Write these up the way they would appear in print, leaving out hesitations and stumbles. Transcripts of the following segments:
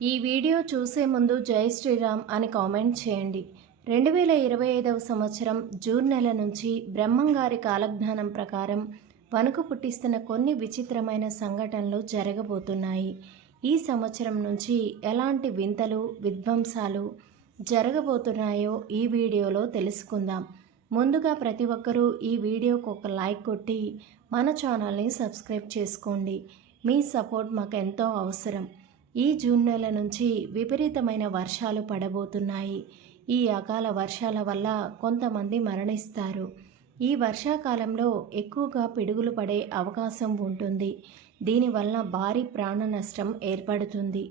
ఈ వీడియో చూసే ముందు జై శ్రీరామ్ అని కామెంట్ చేయండి. 2025వ సంవత్సరం జూన్ నెల నుంచి బ్రహ్మంగారి కాలజ్ఞానం ప్రకారం వణుకు పుట్టిస్తున్న కొన్ని విచిత్రమైన సంఘటనలు జరగబోతున్నాయి. ఈ సంవత్సరం నుంచి ఎలాంటి వింతలు విధ్వంసాలు జరగబోతున్నాయో ఈ వీడియోలో తెలుసుకుందాం. ముందుగా ప్రతి ఒక్కరూ ఈ వీడియోకి ఒక లైక్ కొట్టి మన ఛానల్ని సబ్స్క్రైబ్ చేసుకోండి. మీ సపోర్ట్ మాకు ఎంతో అవసరం. ఈ జూన్ నెల నుంచి విపరీతమైన వర్షాలు పడబోతున్నాయి. ఈ అకాల వర్షాల వల్ల కొంతమంది మరణిస్తారు. ఈ వర్షాకాలంలో ఎక్కువగా పిడుగులు పడే అవకాశం ఉంటుంది. దీనివల్ల భారీ ప్రాణ నష్టం ఏర్పడుతుంది.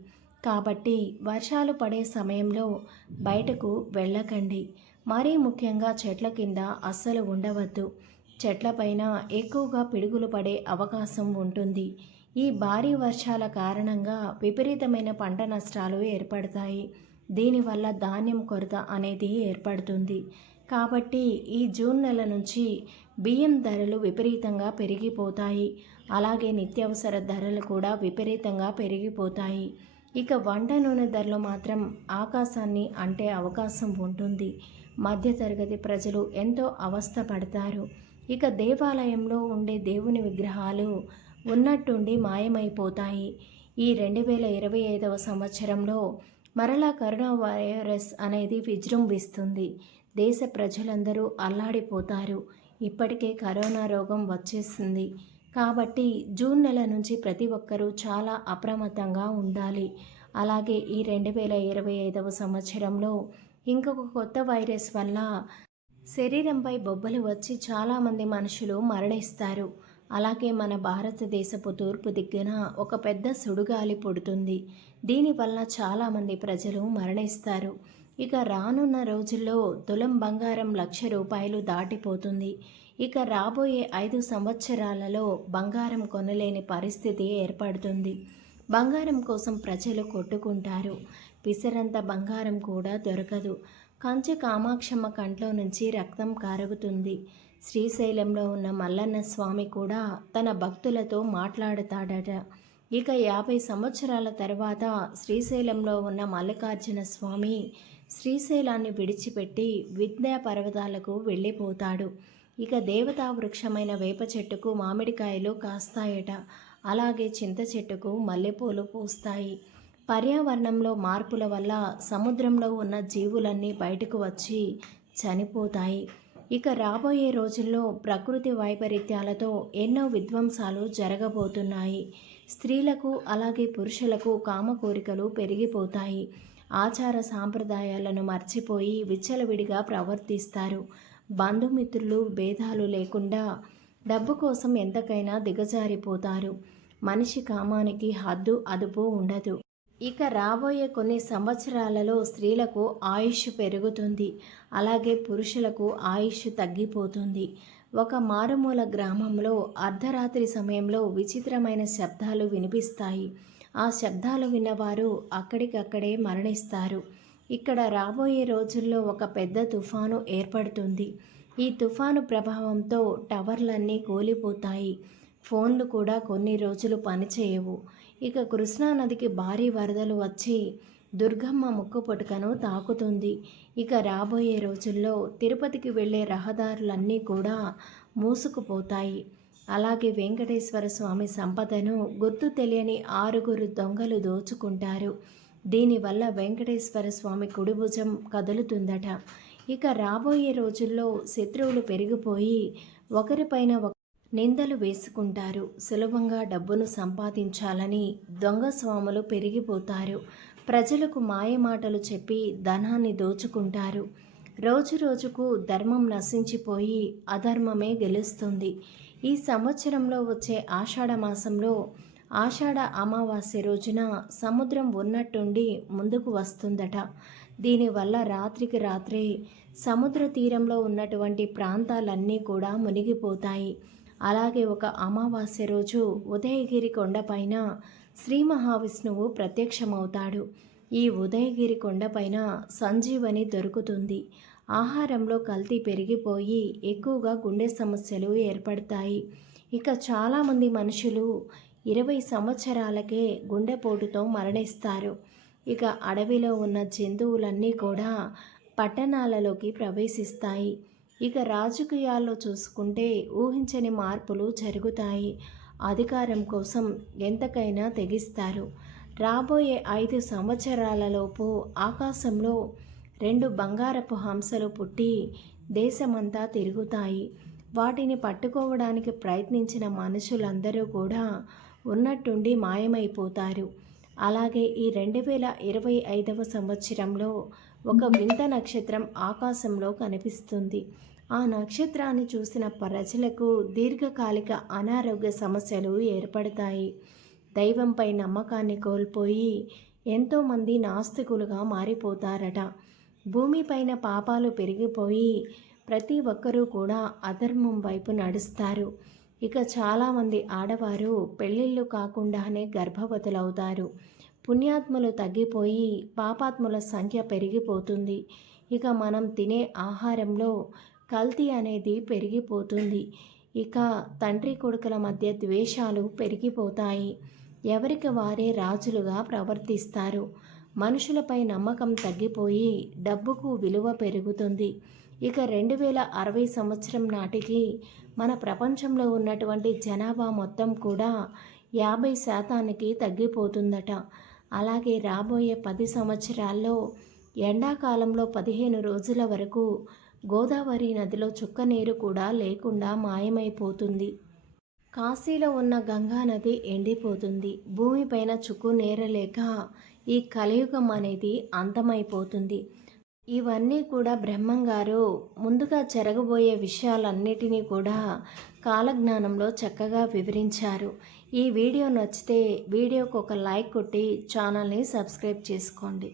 కాబట్టి వర్షాలు పడే సమయంలో బయటకు వెళ్ళకండి. మరీ ముఖ్యంగా చెట్ల కింద అస్సలు ఉండవద్దు. చెట్లపైన ఎక్కువగా పిడుగులు పడే అవకాశం ఉంటుంది. ఈ భారీ వర్షాల కారణంగా విపరీతమైన పంట నష్టాలు ఏర్పడతాయి. దీనివల్ల ధాన్యం కొరత అనేది ఏర్పడుతుంది. కాబట్టి ఈ జూన్ నెల నుంచి బియ్యం ధరలు విపరీతంగా పెరిగిపోతాయి. అలాగే నిత్యావసర ధరలు కూడా విపరీతంగా పెరిగిపోతాయి. ఇక వంట నూనె ధరలు మాత్రం ఆకాశాన్ని అంటే అవకాశం ఉంటుంది. మధ్యతరగతి ప్రజలు ఎంతో అవస్థ పడతారు. ఇక దేవాలయంలో ఉండే దేవుని విగ్రహాలు ఉన్నట్టుండి మాయమైపోతాయి. ఈ 2025వ సంవత్సరంలో మరలా కరోనా వైరస్ అనేది విజృంభిస్తుంది. దేశ ప్రజలందరూ అల్లాడిపోతారు. ఇప్పటికే కరోనా రోగం వచ్చేసింది. కాబట్టి జూన్ నెల నుంచి ప్రతి ఒక్కరూ చాలా అప్రమత్తంగా ఉండాలి. అలాగే ఈ 2025వ సంవత్సరంలో ఇంకొక కొత్త వైరస్ వల్ల శరీరంపై బొబ్బలు వచ్చి చాలామంది మనుషులు మరణిస్తారు. అలాగే మన భారతదేశపు తూర్పు దిక్కున ఒక పెద్ద సుడిగాలి పుడుతుంది. దీనివల్ల చాలామంది ప్రజలు మరణిస్తారు. ఇక రానున్న రోజుల్లో తులం బంగారం ₹1,00,000 దాటిపోతుంది. ఇక రాబోయే 5 సంవత్సరాలలో బంగారం కొనలేని పరిస్థితి ఏర్పడుతుంది. బంగారం కోసం ప్రజలు కొట్టుకుంటారు. పిసరంత బంగారం కూడా దొరకదు. కంచి కామాక్షమ్మ కంట్లో నుంచి రక్తం కారుగుతుంది. శ్రీశైలంలో ఉన్న మల్లన్న స్వామి కూడా తన భక్తులతో మాట్లాడతాడట. ఇక 50 సంవత్సరాల తర్వాత శ్రీశైలంలో ఉన్న మల్లికార్జున స్వామి శ్రీశైలాన్ని విడిచిపెట్టి విద్యా పర్వతాలకు వెళ్ళిపోతాడు. ఇక దేవతా వృక్షమైన వేప చెట్టుకు మామిడికాయలు కాస్తాయట. అలాగే చింత చెట్టుకు మల్లెపూలు పూస్తాయి. పర్యావరణంలో మార్పుల వల్ల సముద్రంలో ఉన్న జీవులన్నీ బయటకు వచ్చి చనిపోతాయి. ఇక రాబోయే రోజుల్లో ప్రకృతి వైపరీత్యాలతో ఎన్నో విధ్వంసాలు జరగబోతున్నాయి. స్త్రీలకు అలాగే పురుషులకు కామ కోరికలు పెరిగిపోతాయి. ఆచార సాంప్రదాయాలను మర్చిపోయి విచ్చలవిడిగా ప్రవర్తిస్తారు. బంధుమిత్రులు భేదాలు లేకుండా డబ్బు కోసం ఎంతకైనా దిగజారిపోతారు. మనిషి కామానికి హద్దు అదుపు ఉండదు. ఇక రాబోయే కొన్ని సంవత్సరాలలో స్త్రీలకు ఆయుష్ పెరుగుతుంది. అలాగే పురుషులకు ఆయుష్ తగ్గిపోతుంది. ఒక మారుమూల గ్రామంలో అర్ధరాత్రి సమయంలో విచిత్రమైన శబ్దాలు వినిపిస్తాయి. ఆ శబ్దాలు విన్నవారు అక్కడికక్కడే మరణిస్తారు. ఇక్కడ రాబోయే రోజుల్లో ఒక పెద్ద తుఫాను ఏర్పడుతుంది. ఈ తుఫాను ప్రభావంతో టవర్లన్నీ కూలిపోతాయి. ఫోన్లు కూడా కొన్ని రోజులు పనిచేయవు. ఇక కృష్ణానదికి భారీ వరదలు వచ్చి దుర్గమ్మ ముక్కుపుటకను తాకుతుంది. ఇక రాబోయే రోజుల్లో తిరుపతికి వెళ్ళే రహదారులన్నీ కూడా మూసుకుపోతాయి. అలాగే వెంకటేశ్వర స్వామి సంపదను గుర్తు తెలియని 6 దొంగలు దోచుకుంటారు. దీనివల్ల వెంకటేశ్వర స్వామి కుడిభుజం కదులుతుందట. ఇక రాబోయే రోజుల్లో శత్రువులు పెరిగిపోయి ఒకరిపైన నిందలు వేసుకుంటారు. సులభంగా డబ్బును సంపాదించాలని దొంగ స్వాములు పెరిగిపోతారు. ప్రజలకు మాయమాటలు చెప్పి ధనాన్ని దోచుకుంటారు. రోజు రోజుకు ధర్మం నశించిపోయి అధర్మమే గెలుస్తుంది. ఈ సంవత్సరంలో వచ్చే ఆషాఢ మాసంలో ఆషాఢ అమావాస్య రోజున సముద్రం ఉన్నట్టుండి ముందుకు వస్తుందట. దీనివల్ల రాత్రికి రాత్రే సముద్ర తీరంలో ఉన్నటువంటి ప్రాంతాలన్నీ కూడా మునిగిపోతాయి. అలాగే ఒక అమావాస్య రోజు ఉదయగిరి కొండపైన శ్రీ మహావిష్ణువు ప్రత్యక్షమవుతాడు. ఈ ఉదయగిరి కొండపైన సంజీవని దొరుకుతుంది. ఆహారంలో కల్తీ పెరిగిపోయి ఎక్కువగా గుండె సమస్యలు ఏర్పడతాయి. ఇక చాలామంది మనుషులు 20 సంవత్సరాలకే గుండెపోటుతో మరణిస్తారు. ఇక అడవిలో ఉన్న జంతువులన్నీ కూడా పట్టణాలలోకి ప్రవేశిస్తాయి. ఇక రాజకీయాల్లో చూసుకుంటే ఊహించని మార్పులు జరుగుతాయి. అధికారం కోసం ఎంతకైనా తెగిస్తారు. రాబోయే 5 సంవత్సరాలలోపు ఆకాశంలో 2 బంగారపు హంసలు పుట్టి దేశమంతా తిరుగుతాయి. వాటిని పట్టుకోవడానికి ప్రయత్నించిన మనుషులందరూ కూడా ఉన్నట్టుండి మాయమైపోతారు. అలాగే ఈ 2025వ సంవత్సరంలో ఒక వింత నక్షత్రం ఆకాశంలో కనిపిస్తుంది. ఆ నక్షత్రాన్ని చూసిన ప్రజలకు దీర్ఘకాలిక అనారోగ్య సమస్యలు ఏర్పడతాయి. దైవంపై నమ్మకాన్ని కోల్పోయి ఎంతోమంది నాస్తికులుగా మారిపోతారట. భూమిపైన పాపాలు పెరిగిపోయి ప్రతి ఒక్కరూ కూడా అధర్మం వైపు నడుస్తారు. ఇక చాలామంది ఆడవారు పెళ్ళిళ్ళు కాకుండానే గర్భవతులవుతారు. పుణ్యాత్ములు తగ్గిపోయి పాపాత్ముల సంఖ్య పెరిగిపోతుంది. ఇక మనం తినే ఆహారంలో కల్తీ అనేది పెరిగిపోతుంది. ఇక తండ్రి కొడుకుల మధ్య ద్వేషాలు పెరిగిపోతాయి. ఎవరికి వారే రాజులుగా ప్రవర్తిస్తారు. మనుషులపై నమ్మకం తగ్గిపోయి డబ్బుకు విలువ పెరుగుతుంది. ఇక 2060 సంవత్సరం నాటికి మన ప్రపంచంలో ఉన్నటువంటి జనాభా మొత్తం కూడా 50% తగ్గిపోతుందట. అలాగే రాబోయే 10 సంవత్సరాల్లో ఎండాకాలంలో 15 రోజుల వరకు గోదావరి నదిలో చుక్క నీరు కూడా లేకుండా మాయమైపోతుంది. కాశీలో ఉన్న గంగా నది ఎండిపోతుంది. భూమిపైన చుక్కు నేరలేక ఈ కలియుగం అనేది అంతమైపోతుంది. ఇవన్నీ కూడా బ్రహ్మంగారు ముందుగా జరగబోయే విషయాలన్నిటినీ కూడా కాలజ్ఞానంలో చక్కగా వివరించారు. ఈ వీడియో నచ్చితే వీడియోకి ఒక లైక్ కొట్టి ఛానల్ని సబ్స్క్రైబ్ చేసుకోండి.